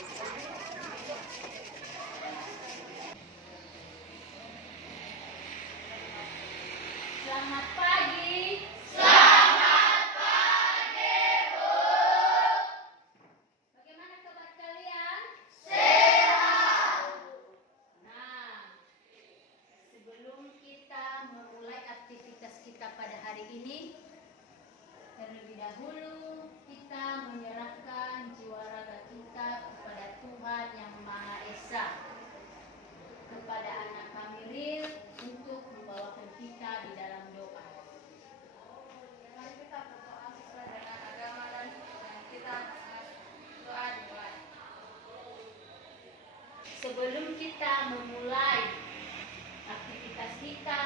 Selamat pagi. Selamat pagi, Bu. Bagaimana kabar kalian? Sehat. Nah, sebelum kita memulai aktivitas kita pada hari ini, terlebih dahulu kita menyerahkan jiwa raga kita kepada Tuhan Yang Maha Esa, kepada anak kami Ril untuk membawakan kita di dalam doa. Mari kita berdoa sesuai dengan agama dan kita doa dimulai. Sebelum kita memulai aktivitas kita,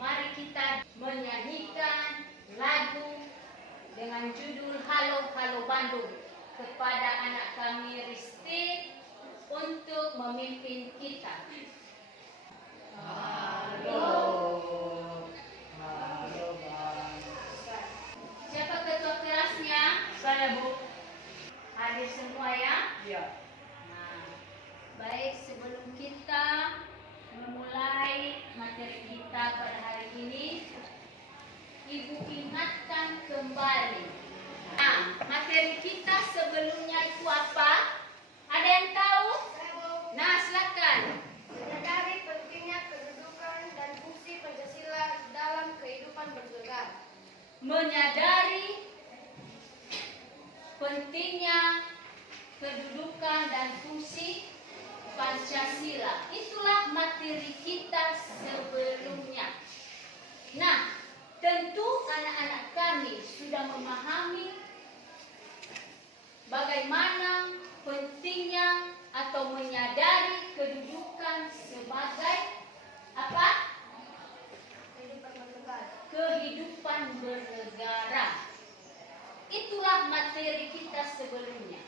mari kita menyanyikan lagu dengan judul Halo Halo Bandung kepada anak kami Risti untuk memimpin kita. Halo. Siapa ketua kelasnya? Saya, Bu. Hadir semua ya? Iya. Nah, baik, sebelum kita memulai materi kita pada hari ini, Ibu ingatkan kembali. Nah, materi kita sebelumnya itu apa? Ada yang tahu? Nah, silakan. Menyadari pentingnya kedudukan dan fungsi Pancasila dalam kehidupan bernegara. Menyadari pentingnya kedudukan dan fungsi Pancasila. Itulah materi kita sebelumnya. Nah, tentu anak-anak kami sudah memahami bagaimana pentingnya atau menyadari kedudukan sebagai apa? Kehidupan bernegara. Kehidupan bernegara. Itulah materi kita sebelumnya.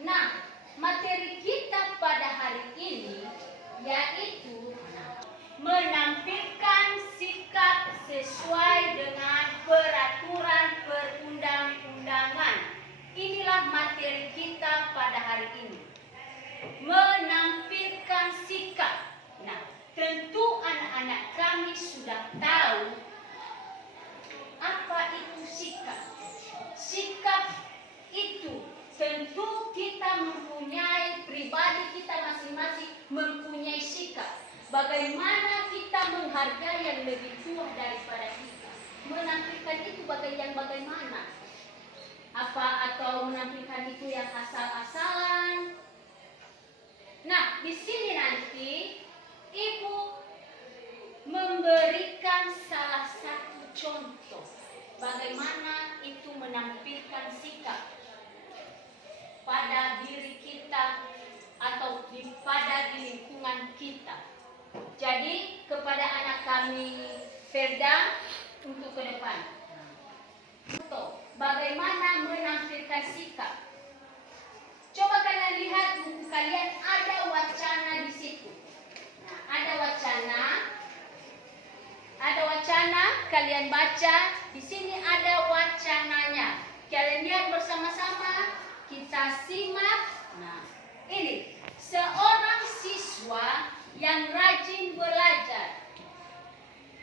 Nah, materi kita pada hari ini yaitu menampilkan sikap sesuai dengan peraturan perundang-undangan. Inilah materi kita pada hari ini. Menampilkan sikap. Nah, tentu anak-anak kami sudah tahu apa itu sikap. Sikap itu tentu kita mempunyai, pribadi kita masing-masing mempunyai sikap. Bagaimana kita menghargai yang lebih tua daripada kita. Menampilkan itu bagaimana? Apa atau menampilkan itu yang asal-asalan? Nah, di sini nanti Ibu memberikan salah satu contoh bagaimana itu menampilkan sikap pada diri kita atau pada lingkungan kita. Jadi kepada anak kami Ferda untuk ke depan. Contoh, bagaimana menampilkan sikap. Coba kalian lihat buku kalian, ada wacana di situ. Nah, ada wacana, kalian baca. Di sini ada wacananya. Kalian lihat bersama-sama, kita simak. Nah, ini seorang siswa yang rajin belajar.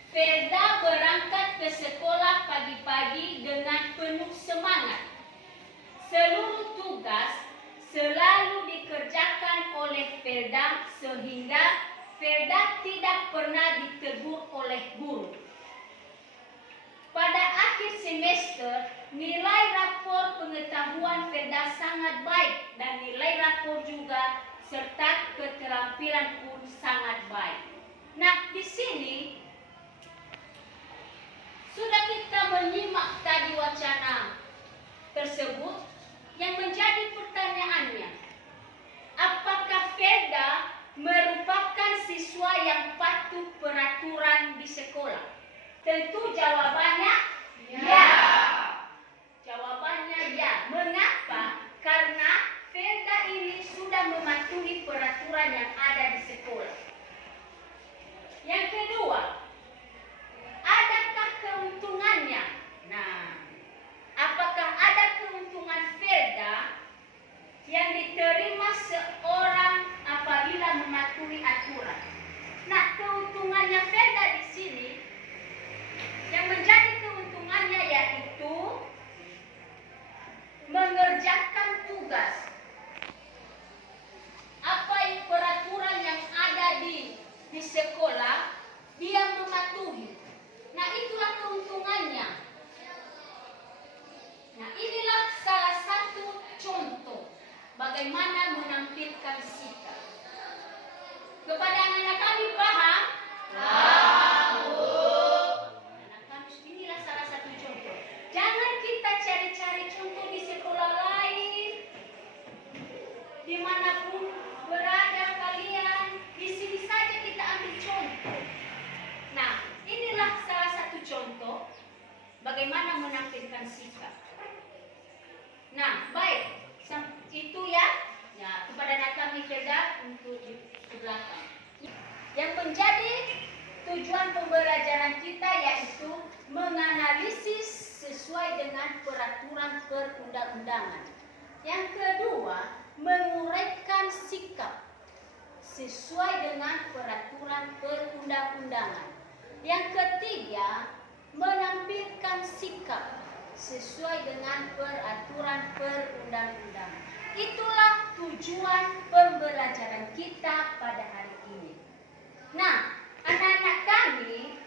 Ferda berangkat ke sekolah pagi-pagi dengan penuh semangat. Seluruh tugas selalu dikerjakan oleh Ferda sehingga Ferda tidak pernah ditegur oleh guru. Pada akhir semester, nilai rapor pengetahuan Ferda sangat baik dan nilai rapor juga serta keterampilan pun sangat baik. Nah, di sini sudah kita menyimak tadi wacana tersebut. Yang menjadi pertanyaannya, apakah Ferda merupakan siswa yang patuh peraturan di sekolah? Tentu jawabannya ya. Jawabannya ya. Mengapa? Karena Ferda ini sudah mematuhi peraturan yang ada di sekolah. Yang kedua, adakah keuntungannya? Nah, bagaimana menampilkan sikap. Kepada anak-anak kami paham? Paham, Bu. Anak kami, inilah salah satu contoh. Jangan kita cari-cari contoh di sekolah lain. Dimanapun berada kalian, di sini saja kita ambil contoh. Nah, inilah salah satu contoh bagaimana menampilkan sikap. Nah, baik. Itu ya. Ya, kepada anak kami kerja untuk di belakang. Yang menjadi tujuan pembelajaran kita yaitu menganalisis sesuai dengan peraturan perundang-undangan. Yang kedua, menguraikan sikap sesuai dengan peraturan perundang-undangan. Yang ketiga, menampilkan sikap sesuai dengan peraturan perundang-undangan. Itulah tujuan pembelajaran kita pada hari ini. Nah, anak-anak kami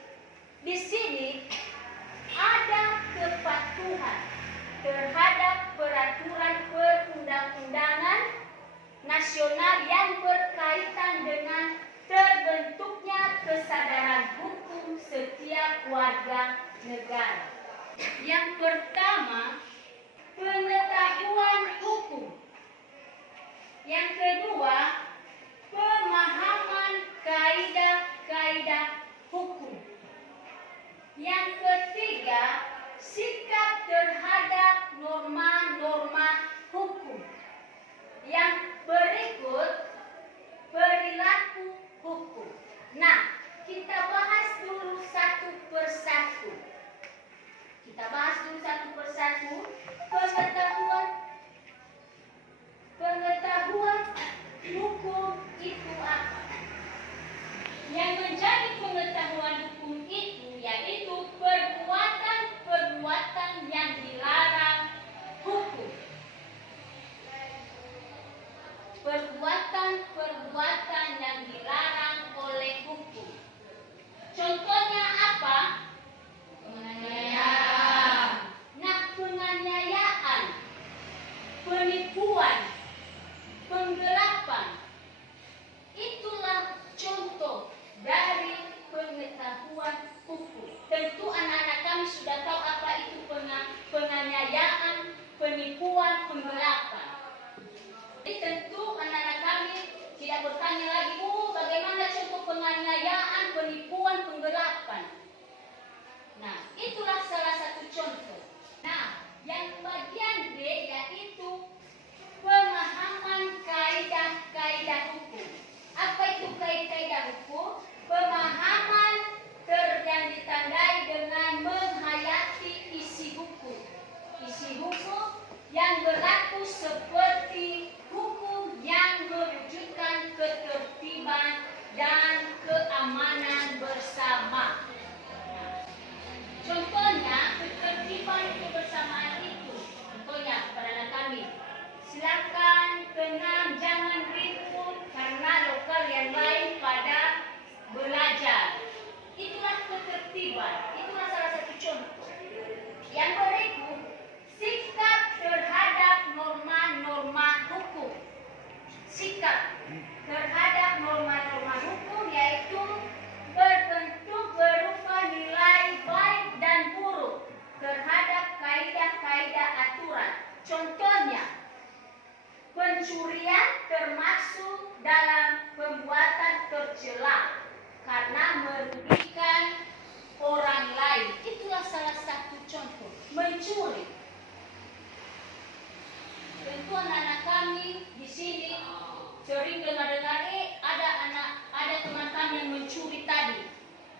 di sini ada kepatuhan terhadap peraturan perundang-undangan nasional yang berkaitan dengan terbentuknya kesadaran hukum setiap warga negara. Yang pertama, pengetahuan hukum. Yang kedua, pemahaman kaidah-kaidah hukum. Yang ketiga, sikap terhadap norma-norma hukum. Yang berikut, perilaku hukum. Nah, kita bahas dulu satu persatu. Pengetahuan hukum itu apa? Yang menjadi pengetahuan hukum itu yaitu perbuatan-perbuatan yang dilarang hukum. Perbuatan-perbuatan yang dilarang oleh hukum. Contohnya apa? Penganiayaan. Nah, penganiayaan, penipuan, penggelapan, itulah contoh dari pengetahuan hukum. Tentu anak-anak kami sudah tahu apa itu penganiayaan, penipuan, penggelapan. Jadi tentu anak-anak kami tidak bertanya lagi, Bu, bagaimana contoh penganiayaan, penipuan, penggelapan. Nah, itulah salah satu contoh. Nah, yang bagian B yaitu pemahaman kaidah-kaidah hukum. Apa itu kaidah-kaidah hukum? Pemahaman yang ditandai dengan menghayati isi hukum. Isi hukum yang berlaku seperti hukum yang mewujudkan ketertiban dan keamanan bersama. Contohnya, ketertiban kebersamaan itu. Contohnya, kepada anak kami, silakan tenang, jangan ribut karena lokal yang lain pada belajar. Itulah ketertiban. Itulah salah satu contoh. Yang berikut, sikap terhadap norma-norma hukum. Sikap terhadap norma-norma hukum yaitu berbentuk berupa nilai baik dan buruk terhadap kaidah-kaidah aturan. Contohnya, pencurian termasuk dalam perbuatan tercela karena merugikan orang lain. Itulah salah satu contoh. Mencuri. Tentu anak-anak kami di sini sering dengar-dengar, ada teman kami yang mencuri tadi,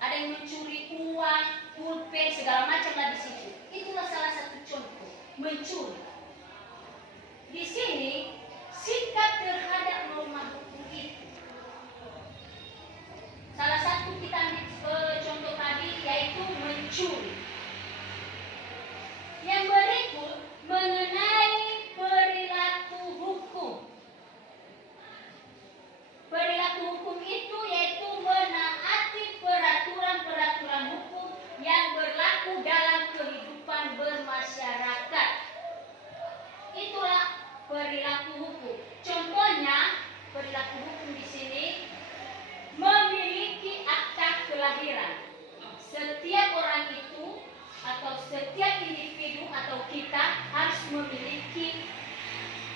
ada yang mencuri uang, pulpen, segala macam lah di situ. Itulah salah satu contoh mencuri. Di sini sikap terhadap norma hukum itu. Salah satu kita ambil contoh tadi yaitu mencuri. Yang berikut mengenai perilaku hukum. Perilaku hukum itu yaitu menaati peraturan-peraturan hukum yang berlaku dalam kehidupan bermasyarakat. Itulah perilaku hukum. perilaku hukum di sini memiliki akta kelahiran. Setiap orang itu atau setiap individu atau kita harus memiliki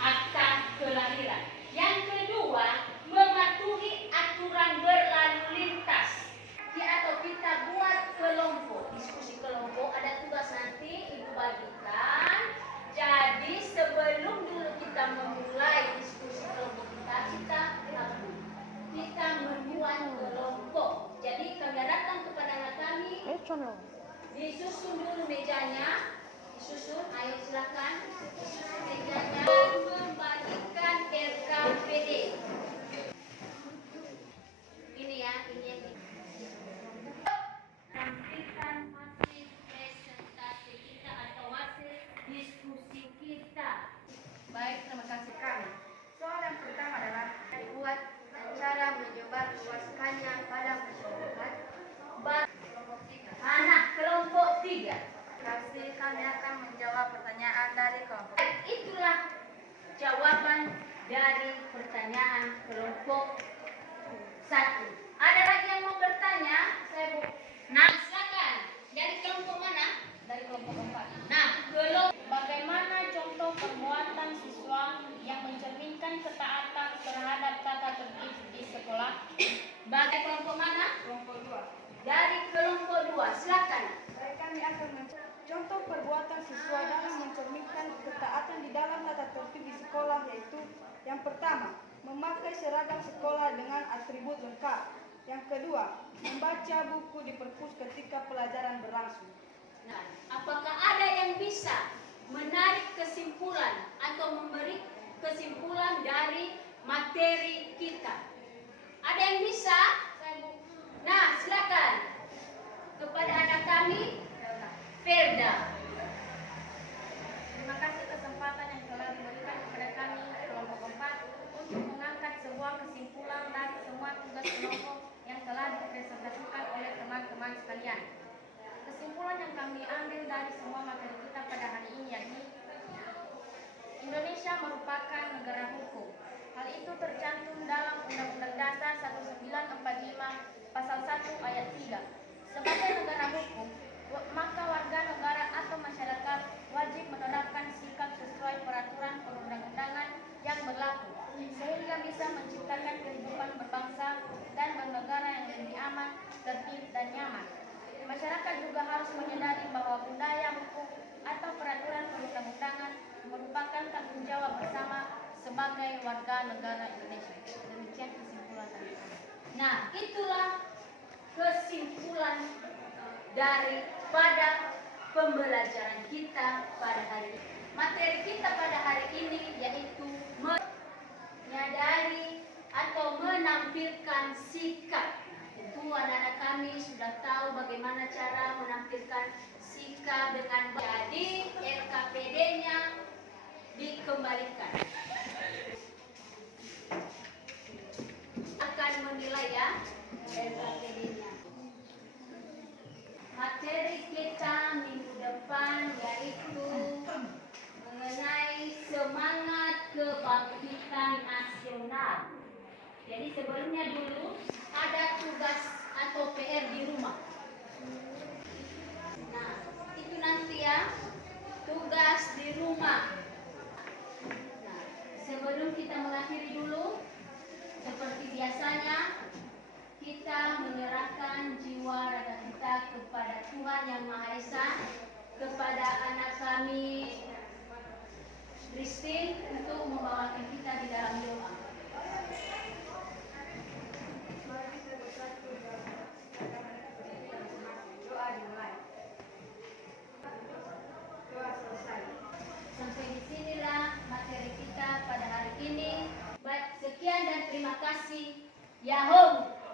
akta kelahiran. Yang kedua, mematuhi aturan berlalu lintas. Atau kita buat kelompok, diskusi kelompok, ada tugas nanti ibu bagikan. Jadi sebelum dulu kita memulai diskusi kelompok kita membuat kelompok. Jadi kami harapkan kepada anak kami disusun dulu mejanya, disusun, ayo silakan disusun mejanya, membagikan RKPD. Ini ya, ini. Tampilkan hasil presentasi kita atau hasil diskusi kita. Baik, terima kasih kami. Soal yang pertama adalah buat cara menyebarluaskannya pada masyarakat. Anak kelompok 3. Kasih kami akan menjawab pertanyaan dari kelompok. Itulah jawaban dari pertanyaan kelompok 1. Ada lagi yang mau bertanya? Nah, silakan. Dari kelompok mana? Dari kelompok 4. Nah, kelompok Bagaimana contoh perbuatan siswa yang mencerminkan ketaatan terhadap tata tertib di sekolah? bagi kelompok mana? Kelompok 2. Dari kelompok 2. Silakan. Baik, kami akan contoh perbuatan siswa dalam mencerminkan ketaatan di dalam tata tertib di sekolah, yaitu yang pertama, memakai seragam sekolah dengan atribut lengkap. Yang kedua, membaca buku di perpus ketika pelajaran berlangsung. Nah, apakah ada yang bisa menarik kesimpulan atau memberi kesimpulan dari materi kita? Ada yang bisa? Nah, silakan. Kepada anak kami, Ferda. Terima kasih kesempatan yang telah diberikan kepada kami kelompok 4 untuk mengangkat sebuah kesimpulan dari semua tugas kelompok yang telah dipresentasikan oleh teman-teman sekalian. Kesimpulan yang kami ambil dari semua materi kita pada hari ini yakni Indonesia merupakan negara hukum. Hal itu tercantum dalam Undang-Undang Dasar 1945 Pasal 1 Ayat 3. Sebagai negara hukum, maka warga negara atau masyarakat wajib menerapkan sikap sesuai peraturan perundang-undangan yang berlaku, sehingga bisa menciptakan kehidupan berbangsa dan bernegara yang lebih aman, tertib, dan nyaman. Masyarakat juga harus menyadari bahwa budaya hukum atau peraturan perundang-undangan merupakan tanggung jawab bersama sebagai warga negara Indonesia. Demikian kesimpulan dari kami. Nah, itulah kesimpulan daripada pembelajaran kita pada hari ini. Materi kita pada hari ini yaitu menyadari atau menampilkan sikap. Tentu anak-anak kami sudah tahu bagaimana cara menampilkan sikap dengan baik. Jadi RKPD-nya dikembalikan. Akan menilai ya RKPD-nya. Materi kita minggu depan yaitu mengenai semangat kebangkitan nasional. Jadi sebelumnya dulu ada tugas atau PR di rumah. Nah, itu nanti ya tugas di rumah. Nah, sebelum kita mengakhiri dulu, seperti biasanya kita menyerahkan jiwa raga kita kepada Tuhan Yang Maha Esa, kepada anak kami Christine untuk membawakan kita di dalam doa. Sampai disinilah materi kita pada hari ini. Baik, sekian dan terima kasih. Yahoo!